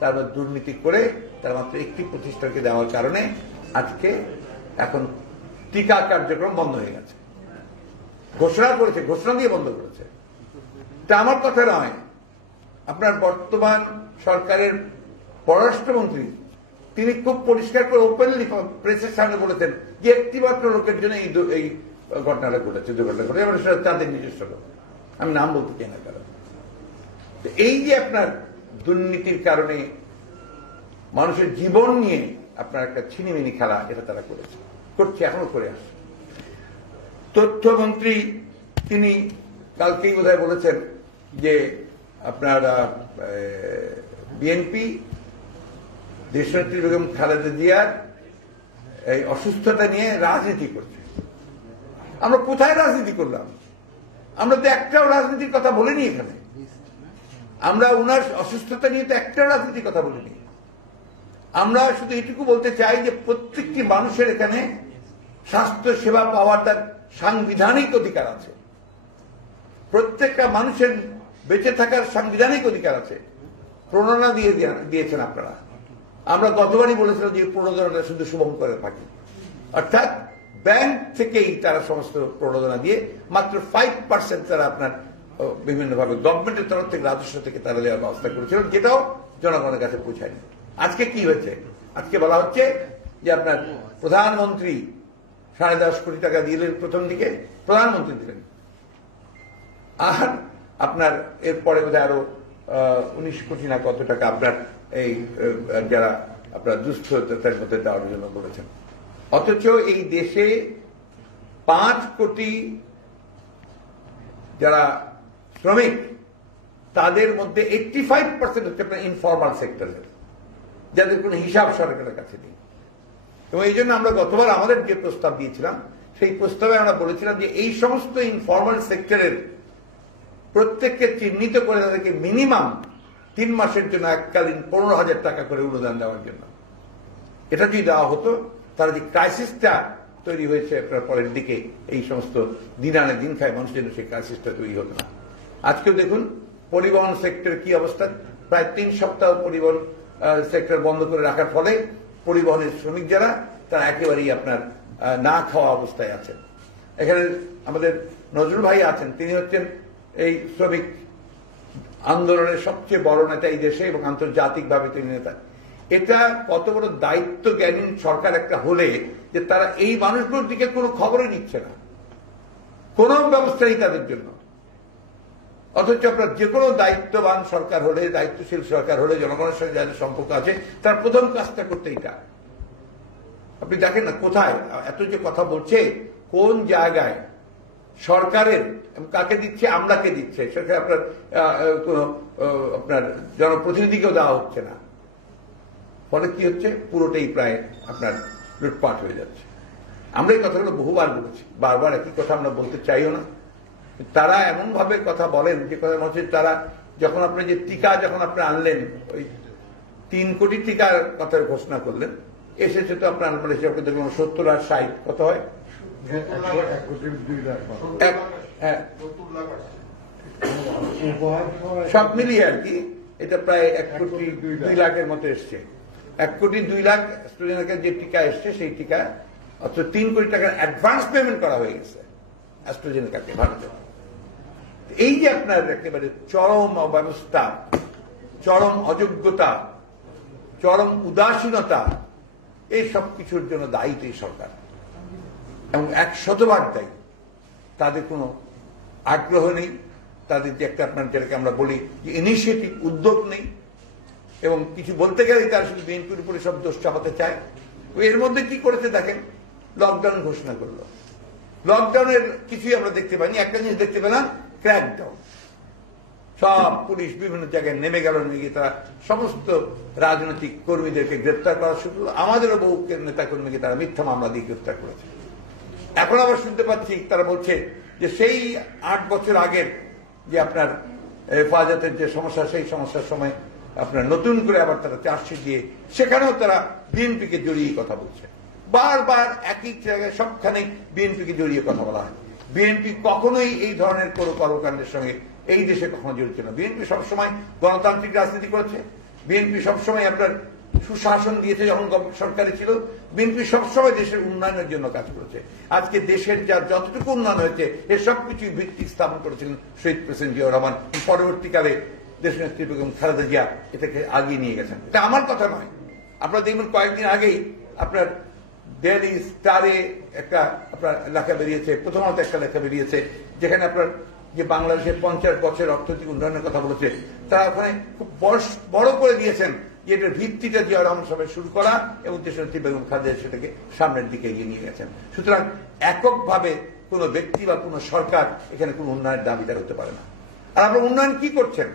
তারপর দুর্নীতি করে তারা মাত্র একটি প্রতিষ্ঠানকে দেওয়ার কারণে আজকে এখন টিকা কার্যক্রম বন্ধ হয়ে গেছে। ঘোষণা করেছে, ঘোষণা দিয়ে বন্ধ করেছে। এটা আমার কথা নয়, আপনার বর্তমান সরকারের পররাষ্ট্রমন্ত্রী তিনি খুব পরিষ্কার করে ওপেনলি প্রেসের সামনে বলেছেন যে একটিমাত্র লোকের জন্য এই ঘটনাটা ঘটেছে, দুর্ঘটনা ঘটেছে, এবং সেটা তাদের নিজস্ব লোক, আমি নাম বলতে চাই না কারণ। এই যে আপনার দুর্নীতির কারণে মানুষের জীবন নিয়ে আপনার একটা ছিনিমিনি খেলা, এটা তারা করছে, এখনো করে আসছে। তথ্যমন্ত্রী তিনি কালকেই বোধহয় বলেছেন যে আপনার বিএনপি দেশনেত্রী বেগম খালেদা জিয়ার এই অসুস্থতা নিয়ে রাজনীতি করছে। আমরা কোথায় রাজনীতি করলাম? আমরা তো একটাও রাজনীতির কথা বলিনি এখানে। আমরা উনার অসুস্থতা নিয়ে তো একটাও রাজনীতির কথা বলিনি। আমরা শুধু এটুকু বলতে চাই যে প্রত্যেকটি মানুষের এখানে স্বাস্থ্য সেবা পাওয়ার তার সাংবিধানিক অধিকার আছে। প্রত্যেকটা মানুষের বেঁচে থাকার সাংবিধানিক অধিকার আছে। প্রণোদনা দিয়েছেন আপনারা। আমরা গতবারই বলেছিলাম যে প্রণোদনাটা শুধু শুভঙ্করের ফাঁকি, অর্থাৎ ব্যাংক থেকেই তারা সমস্ত প্রণোদনা দিয়ে মাত্র 5% তারা আপনার বিভিন্নভাবে গভর্নমেন্টের তরফ থেকে, রাজস্ব থেকে তারা দেওয়ার ব্যবস্থা করেছিল, যেটাও জনগণের কাছে পৌঁছায়নি। আজকে কি হয়েছে? আজকে বলা হচ্ছে যে আপনার প্রধানমন্ত্রী 10.5 কোটি টাকা দিলেন, প্রথম দিকে প্রধানমন্ত্রী দিলেন, আর আপনার এরপরে বোধহয় আরো 19 কোটি না কত টাকা আপনার এই যারা আপনার দুস্থতার মধ্যে দেওয়ার জন্য বলেছেন। অথচ এই দেশে 5 কোটি যারা শ্রমিক, তাদের মধ্যে 85% হচ্ছে আপনার ইনফরমাল সেক্টরের, যাদের কোনো হিসাব সরকারের কাছে নেই। এবং এই জন্য আমরা গতবার আমাদের যে প্রস্তাব দিয়েছিলাম, সেই প্রস্তাবে আমরা বলেছিলাম যে এই সমস্ত ইনফরমাল সেক্টরের প্রত্যেককে চিহ্নিত করে তাদেরকে মিনিমাম 3 মাসের জন্য এককালীন 15,000 টাকা করে অনুদান দেওয়ার জন্য। এটা যদি দেওয়া হতো, তারা যে ক্রাইসিসটা তৈরি হয়েছে আপনার পরের দিকে, এই সমস্ত দিন আনে দিন খায় মানুষের জন্য, সেই ক্রাইসিসটা তৈরি হতো না। আজকেও দেখুন পরিবহন সেক্টরের কি অবস্থা। প্রায় 3 সপ্তাহ পরিবহন সেক্টর বন্ধ করে রাখার ফলে পরিবহনের শ্রমিক যারা, তারা একেবারেই আপনার না খাওয়া অবস্থায় আছেন। এখানে আমাদের নজরুল ভাই আছেন, তিনি হচ্ছেন এই শ্রমিক আন্দোলনের সবচেয়ে বড় নেতা এই দেশে এবং আন্তর্জাতিকভাবে তিনি নেতা। এটা কত বড় দায়িত্ব জ্ঞানীন সরকার একটা হলে যে তারা এই মানুষগুলোর দিকে কোনো খবরই নিচ্ছে না, কোনো ব্যবস্থা নেই তাদের জন্য। অথচ আপনার যে কোনো দায়িত্ববান সরকার হলে, দায়িত্বশীল সরকার হলে, জনগণের সঙ্গে যাদের সম্পর্ক আছে, তার প্রথম কাজটা করতে এটা। আপনি দেখেন না কোথায় এত যে কথা বলছে, কোন জায়গায় সরকারের কাকে দিচ্ছে, আমলাকে দিচ্ছে, সেখানে আপনার আপনার জনপ্রতিনিধিকেও দেওয়া হচ্ছে না। ফলে কি হচ্ছে, পুরোটাই প্রায় আপনার লুটপাট হয়ে যাচ্ছে। আমরা এই কথাগুলো বহুবার বলেছি, বারবার একই কথা আমরা বলতে চাইও না। তারা এমন ভাবে কথা বলেন যে কথা হচ্ছে, তারা যখন আপনি যে টিকা যখন আপনি আনলেন, ওই 3 কোটি টিকার কথা ঘোষণা করলেন, এসেছে তো আপনার হিসাবে দেখলাম 70 আর 60 কত হয়, সব মিলিয়ে আর কি এটা প্রায় 1 কোটি 2 লাখের মতো এসছে। 1 কোটি 2 লাখ স্টুডেন্টের যে টিকা এসছে, সেই টিকা অথচ 3 কোটি টাকার অ্যাডভান্স পেমেন্ট করা হয়ে গেছে অ্যাস্ট্রাজেনেকাকে ভারতে। এই যে আপনার একেবারে চরম অব্যবস্থা, চরম অযোগ্যতা, চরম উদাসীনতা, এই সব কিছুর জন্য দায়ী এই সরকার এবং 100বার দায়ী। তাদের কোনো আগ্রহ নেই, তাদের যে একটা আপনার যেটাকে আমরা বলি যে ইনিশিয়েটিভ, উদ্যোগ নেই, এবং কিছু বলতে গেলেই তারা শুধু বিএনপির উপরে সব দোষ চাপাতে চায়। এর মধ্যে কি করেছে দেখেন, লকডাউন ঘোষণা করলো। লকডাউনের কিছুই আমরা দেখতে পাইনি। একটা জিনিস দেখতে পেলাম, ক্র্যাকডাউন। সব পুলিশ বিভিন্ন জায়গায় নেমে গেল, নেমে গিয়ে তারা সমস্ত রাজনৈতিক কর্মীদেরকে গ্রেপ্তার করা শুরু করলো। আমাদেরও বহু নেতা কর্মীকে তারা মিথ্যা মামলা দিয়ে গ্রেপ্তার করেছে। এখন আবার শুনতে পাচ্ছি তারা বলছে যে সেই 8 বছর আগের যে আপনার হেফাজতের যে সমস্যা, সেই সমস্যার সময় আপনার নতুন করে আবার তারা চার্জশিট দিয়ে সেখানেও তারা বিএনপিকে জড়িয়ে কথা বলছে। বারবার একই জায়গায় সবখানে বিএনপিকে জড়িয়ে কথা বলা হয়। বিএনপি কখনোই এই ধরনের কোনো কর্মকাণ্ডের সঙ্গে এই দেশে কখনো জড়িত না। বিএনপি সবসময় গণতান্ত্রিক রাজনীতি করেছে। বিএনপি সবসময় আপনার সুশাসন দিয়েছে। যখন সরকারে ছিল, বিএনপি সবসময় দেশের উন্নয়নের জন্য কাজ করেছে। আজকে দেশের যার যতটুকু উন্নয়ন হয়েছে, এর সবকিছুই ভিত্তি স্থাপন করেছিলেন শহীদ প্রেসিডেন্ট জিয়াউর রহমান। পরবর্তীকালে দেশনেত্রী বেগম খালেদা জিয়া এটাকে আগিয়ে নিয়ে গেছেন। এটা আমার কথা নয়। আপনারা দেখবেন কয়েকদিন আগেই আপনার ডেইলি স্টারে একটা আপনার লেখা বেরিয়েছে, প্রথমত একটা লেখা বেরিয়েছে, যেখানে আপনার যে বাংলাদেশের 50 বছরের অর্থনৈতিক উন্নয়নের কথা বলেছে, তারা ওখানে খুব বড় করে দিয়েছেন যে এটার ভিত্তিটা জিয়াউর রহমান সাহেব শুরু করা এবং দেশনেত্রী বেগম খালেদা সেটাকে সামনের দিকে এগিয়ে নিয়ে গেছেন। সুতরাং এককভাবে কোনো ব্যক্তি বা কোনো সরকার এখানে কোনো উন্নয়নের দাবিদার হতে পারে না। আর আপনার উন্নয়ন কি করছেন?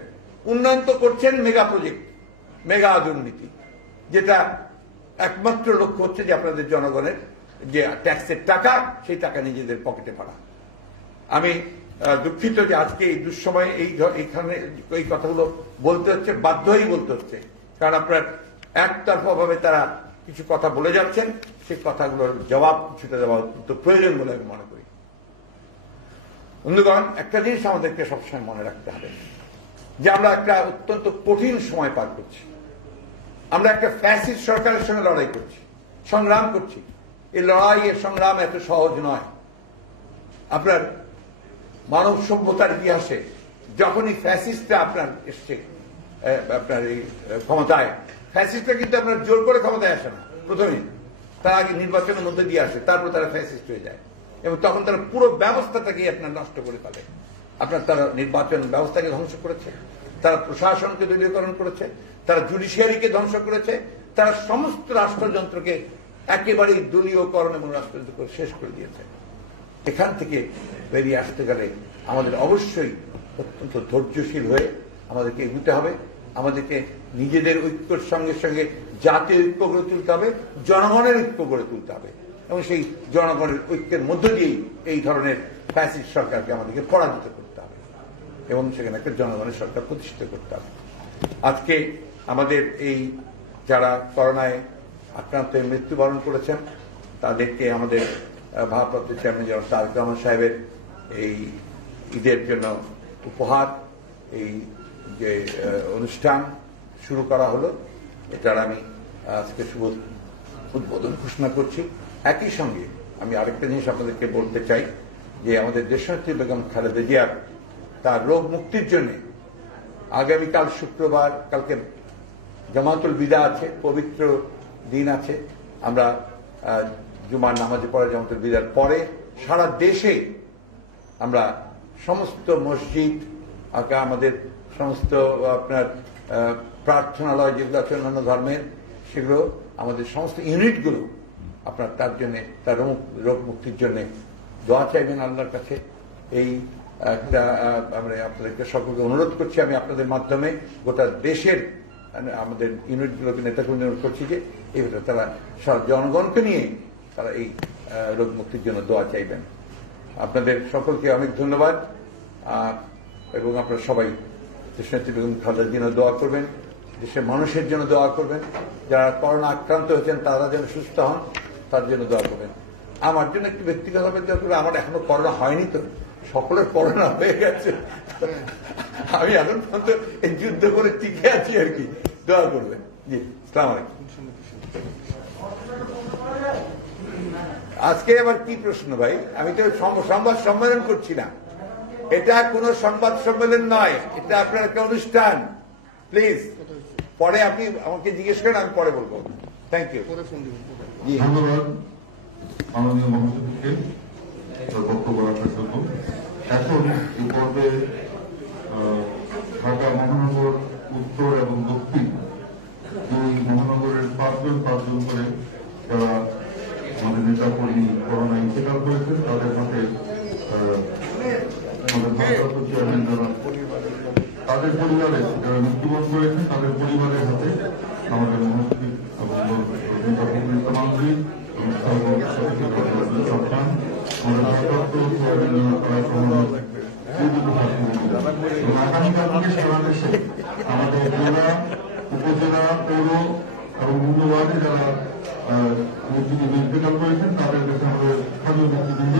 উন্নয়ন তো করছেন মেগা প্রজেক্ট, মেগা দুর্নীতি, যেটা একমাত্র লক্ষ্য হচ্ছে যে আপনাদের জনগণের যে ট্যাক্সের টাকা, সেই টাকা নিজেদের পকেটে পড়া। আমি দুঃখিত যে আজকে এই দুঃসময়ে এইখানে এই কথাগুলো বলতে হচ্ছে, বাধ্য হয়েই বলতে হচ্ছে, কারণ আপনার একতরফা ভাবে তারা কিছু কথা বলে যাচ্ছেন, সেই কথাগুলোর জবাব কিছুটা দেওয়া অত্যন্ত প্রয়োজন বলে আমি মনে করি। বন্ধুগণ, একটা জিনিস আমাদেরকে সবসময় মনে রাখতে হবে যে আমরা একটা অত্যন্ত কঠিন সময় পার করছি। আমরা একটা ফ্যাসিস্ট সরকারের সঙ্গে লড়াই করছি, সংগ্রাম করছি। এই লড়াই, এর সংগ্রাম এত সহজ নয়। আপনার মানব সভ্যতার ইতিহাসে যখনই ফ্যাসিস্টটা আপনার এসছে আপনার এই ক্ষমতায়, ফ্যাসিস্টটা কিন্তু আপনার জোর করে ক্ষমতায় আসে না। প্রথমে তার আগে নির্বাচনের মধ্যে দিয়ে আসে, তারপর তারা ফ্যাসিস্ট হয়ে যায় এবং তখন তারা পুরো ব্যবস্থাটাকে আপনার নষ্ট করে ফেলে। আপনার তারা নির্বাচন ব্যবস্থাকে ধ্বংস করেছে, তারা প্রশাসনকে দলীয়করণ করেছে, তারা জুডিশিয়ারিকে ধ্বংস করেছে, তারা সমস্ত রাষ্ট্রযন্ত্রকে একেবারেই দলীয়করণ এবং রাষ্ট্রযন্ত্র করে শেষ করে দিয়েছে। এখান থেকে বেরিয়ে আসতে গেলে আমাদের অবশ্যই অত্যন্ত ধৈর্যশীল হয়ে আমাদেরকে এগোতে হবে। আমাদেরকে নিজেদের ঐক্যের সঙ্গে সঙ্গে জাতীয় ঐক্য গড়ে তুলতে হবে, জনগণের ঐক্য গড়ে তুলতে হবে, এবং সেই জনগণের ঐক্যের মধ্য দিয়েই এই ধরনের ফ্যাসিস্ট সরকারকে আমাদেরকে পরাজিত করতে হবে এবং সেখানে একটা জনগণের সরকার প্রতিষ্ঠিত করতে হবে। আজকে আমাদের এই যারা করোনায় আক্রান্ত হয়ে মৃত্যুবরণ করেছেন তাদেরকে আমাদের ভারপ্রাপ্ত চেয়ারম্যান জনাব তারেক রহমান সাহেবের এই ঈদের জন্য উপহার, এই যে অনুষ্ঠান শুরু করা হলো, এটার আমি আজকে শুভ উদ্বোধন ঘোষণা করছি। একই সঙ্গে আমি আরেকটা জিনিস আপনাদেরকে বলতে চাই যে আমাদের দেশনেত্রী বেগম খালেদা জিয়ার তার রোগ মুক্তির জন্য আগামীকাল শুক্রবার, কালকে জামাতুল বিদা আছে, পবিত্র দিন আছে। আমরা জুমার নামাজে পড়া জামাতুল বিদার পরে সারা দেশে আমরা সমস্ত মসজিদ, আমাদের সমস্ত আপনার প্রার্থনালয় যেগুলো আছে অন্যান্য ধর্মের, সেগুলো আমাদের সমস্ত ইউনিটগুলো আপনার তার জন্য, তার রোগ মুক্তির জন্য দোয়া চাইবেন আল্লাহর কাছে। এই একটা আমরা আপনাদেরকে সকলকে অনুরোধ করছি, আমি আপনাদের মাধ্যমে গোটা দেশের আমাদের ইউনিটগুলোকে নেতাকর্মী অনুরোধ করছি যে এইভাবে তারা জনগণকে নিয়ে তারা এই রোগ মুক্তির জন্য দোয়া চাইবেন। আপনাদের সকলকে অনেক ধন্যবাদ, এবং আপনারা সবাই দেশনেত্রী বেগম খালেদার জন্য দোয়া করবেন, দেশের মানুষের জন্য দোয়া করবেন, যারা করোনা আক্রান্ত হয়েছেন তারা যেন সুস্থ হন তার জন্য দোয়া করবেন। আমার জন্য একটু ব্যক্তিগতভাবে দোয়া করবেন, আমার এখনো করোনা হয়নি, তো সকলের করোনা হয়ে গেছে, আমি এখন পর্যন্ত এই যুদ্ধ করে টিকে আছি আর কি, দোয়া করবেন। জি, আসসালামু আলাইকুম। আজকে আবার কি প্রশ্ন ভাই? আমি তো সংবাদ সম্মেলন করছি না, এটা কোনো সংবাদ সম্মেলন নয়, এটা আপনার একটা অনুষ্ঠান। প্লিজ পরে আপনি আমাকে জিজ্ঞেস করেন, আমি পরে বলবো। Thank you. ধন্যবাদ মাননীয় মহাসচিবকে বক্তব্য রাখার জন্য। এখন এই পর্বে ঢাকা মহানগর উত্তর এবং দক্ষিণ দুই মহানগরের পাঁচজন করে যারা আমাদের নেতা কর্মী করোনা ইন্তেকাল করেছেন তাদের সাথে আমাদের ভারপ্রাপ্ত চেয়ারম্যান যারা তাদের পরিবারে যারা মৃত্যুবরণ করেছেন তাদের পরিবারের হাতে আমাদের মহাসচিব এবং নেতা কর্মী মন্ত্রী ভারপ্রাপ্ত চেয়ারম্যান আগামীকাল থেকে সারা দেশে আমাদের জেলা, উপজেলা, পৌর এবং বিভিন্ন ওয়ার্ডে যারা ইন্তেকাল করেছেন তাদের কাছে আমাদের স্থানীয় নেতৃবৃন্দ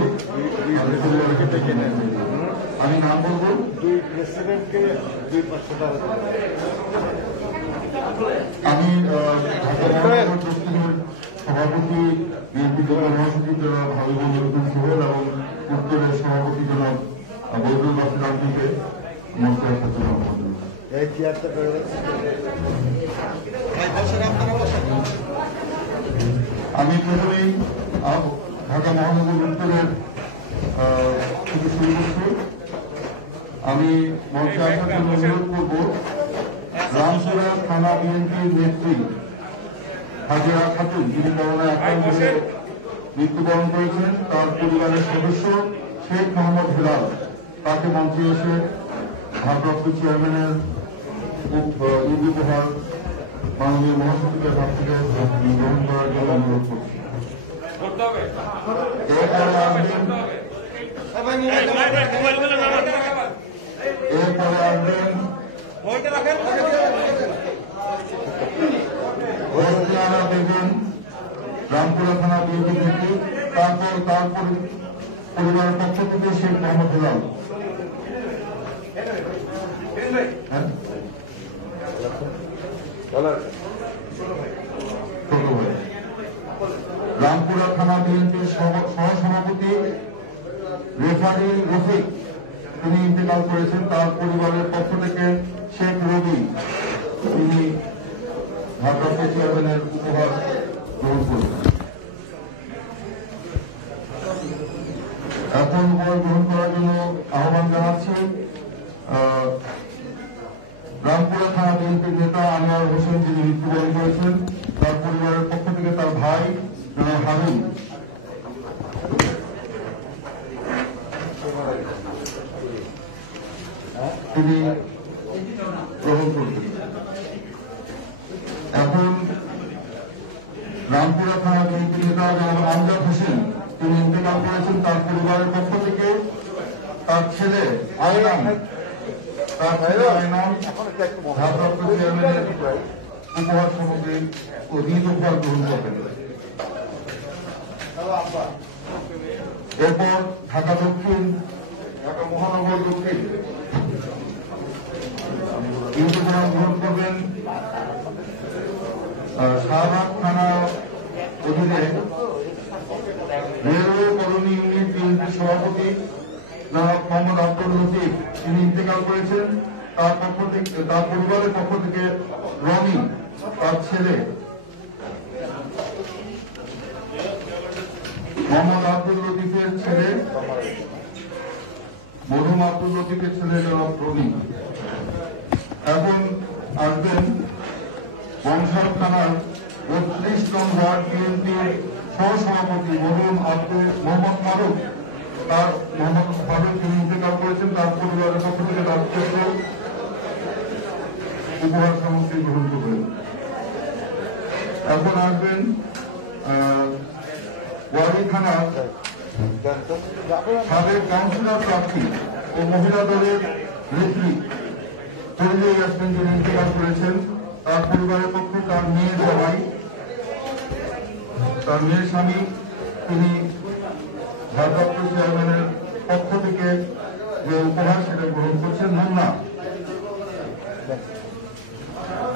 তাদের পরিবারকে ডেকে নেন। আমি নাম বলবো, আমি ঢাকা মহানগর সভাপতি বিএনপি জেলা মহাসচিব জনাব হাবিবুল রহমান সোহেল এবং উত্তরের সভাপতি জনাব বদরুল বাসির আলমীকে মঞ্চে আসার জন্য আমি প্রথমেই ঢাকা মহানগর উত্তরের থেকে শুরু করছি। আমি মঞ্চে আসার জন্য অনুরোধ করব রামপুরা থানা বিএনপির নেত্রী হাজিরা খাতুন, যিনি করোনায় আক্রান্ত হয়ে মৃত্যুবরণ করেছেন, তার পরিবারের সদস্য শেখ মোহাম্মদ হেলাল, তাকে মঞ্চে এসে ভারপ্রাপ্ত চেয়ারম্যানের ঈদ উপহার মাননীয় মহাসচিবের হাত থেকে গ্রহণ করার জন্য অনুরোধ করছি। এরপরে আসবেন বেগম, রামপুরা থানা বিএনপি নেত্রী, তারপর তার পরিবারের পক্ষ থেকে শেখ মোহাম্মদ হেলাল। রামপুরা থানা বিএনপির সহসভাপতি রেফারি রফিক, তিনি ইন্তেকাল করেছেন, তার পরিবারের পক্ষ থেকে শেখ রবি, তিনি ভারপ্রাপ্ত চেয়ারম্যানের উপহার গ্রহণ করেছেন। এখন উপহার গ্রহণ করার জন্য আহ্বান জানাচ্ছি রামপুরা থানা বিএনপির নেতা আনোয়ার হোসেন যিনি মৃত্যুবরণ করেছেন, তার পরিবারের পক্ষ থেকে তার ভাই হারুন তিনি গ্রহণ করবেন। এখন রামপুরা থানা বিএনপির নেতা আমজাদ হোসেন তিনি ইন্তেকাল করেছেন, তার পরিবারের পক্ষ থেকে তার ছেলে আয়নাম ভারপ্রাপ্ত চেয়ারম্যানের উপহার সামগ্রী ও ঈদ উপহার গ্রহণ করবেন। এরপর ঢাকা দক্ষিণ, ঢাকা মহানগর দক্ষিণ ঈদ উপহার গ্রহণ করবেন শাহবাগ থানা অধীনে রেলওয়ে কলোনি ইউনিট বিএনপির সভাপতি মোহাম্মদ আব্দুল লতিফ তিনি ইন্তেকাল করেছেন, তার পক্ষ থেকে তার পরিবারের পক্ষ থেকে রনি তার ছেলে মোহাম্মদ আব্দুল লতিফের ছেলে মরহুম আব্দুল লতিফের ছেলে জনাব রনি। এখন আসবেন বংশাল থানার ৩২ নং ওয়ার্ড বিএনপির সহসভাপতি মরহুম মোহাম্মদ ফারুক, তার মোহাম্মদ ফারুক তিনি ইন্তেকাল করেছেন, তার পরিবারের পক্ষ থেকে তার পুত্র উপহার সামগ্রী গ্রহণ করবেন। এখন আসবেন ওয়ারি থানার সাবেক কাউন্সিলর প্রার্থী ও মহিলা দলের নেত্রী পরিচয় আসবেন যিনি ইন্তেকাল করেছেন, তার পরিবারের পক্ষে তার মেয়ের জামাই, তার মেয়ের স্বামী তিনি ভারপ্রাপ্ত চেয়ারম্যানের পক্ষ থেকে যে উপহার সেটা গ্রহণ করছেন মুন্না।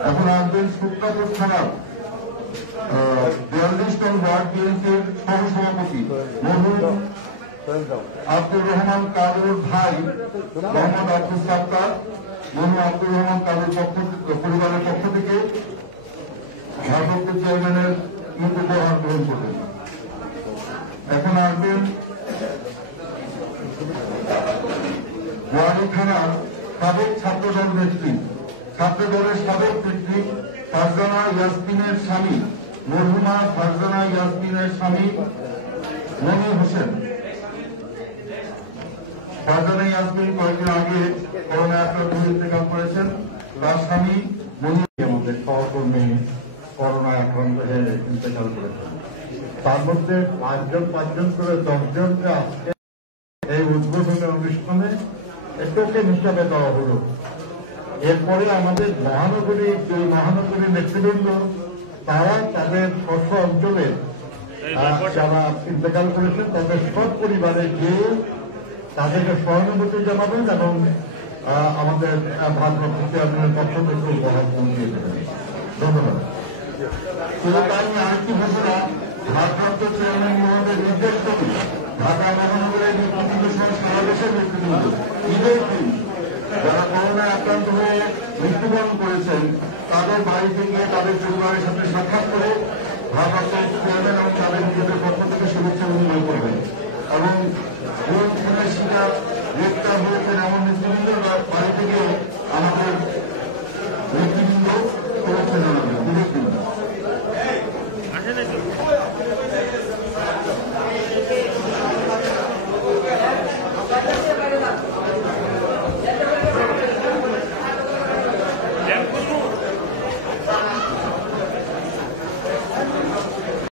এখন আসবেন সুক্তাপুর থানার ৪২ নং ওয়ার্ড বিএনপির সহসভাপতি মরহুম আব্দুর রহমান কালুর ভাই মোহাম্মদ আব্দুল সাত্তার, মরহুম আব্দুর রহমান কালুর পরিবারের পক্ষ থেকে ভারপ্রাপ্ত চেয়ারম্যানের ঈদ উপহার গ্রহণ করবেন। এখন আসবেন ওয়ারি থানার সাবেক ছাত্রদল নেত্রী, ছাত্রদলের সাবেক নেত্রী ফারজানা ইয়াসমিনের স্বামী মরহুমা ফারজানা ইয়াসমিনের স্বামী মনি হোসেন। ফারজানা ইয়াসমিন কয়েকদিন আগে করোনা আক্রান্ত হয়ে ইন্তেকাল করেছেন, তার স্বামী মনি আমাদের সহকর্মী করোনায় আক্রান্ত হয়ে ইন্তেকাল করেছেন। তার মধ্যে পাঁচজন করে 10 জনকে আজকে এই উদ্বোধনী অনুষ্ঠানে টোকেন হিসাবে দেওয়া হলো। এরপরে আমাদের মহানগরী নেতৃবৃন্দ তারা তাদের স্ব অঞ্চলে যারা ইন্তেকাল করেছেন তাদের সব পরিবারে গিয়ে তাদেরকে সহানুভূতি জানাবেন এবং আমাদের ভারপ্রাপ্ত চেয়ারম্যানের পক্ষ থেকে উপহার পৌঁছিয়ে দেবেন। ধন্যবাদ। আরেকটি ঘোষণা, ভারপ্রাপ্ত চেয়ারম্যান মহোদয় নির্দেশ করি ঢাকা মহানগরের নেতৃবৃন্দ সহ সারা দেশের নেতৃবৃন্দ ঈদের দিন যারা করোনায় আক্রান্ত হয়ে মৃত্যুবরণ করেছেন তাদের বাড়িতে গিয়ে তাদের পরিবারের সাথে সাক্ষাৎ করে ভারপ্রাপ্ত চেয়ারম্যান এবং তাদের নিজেদের পক্ষ থেকে শুভেচ্ছা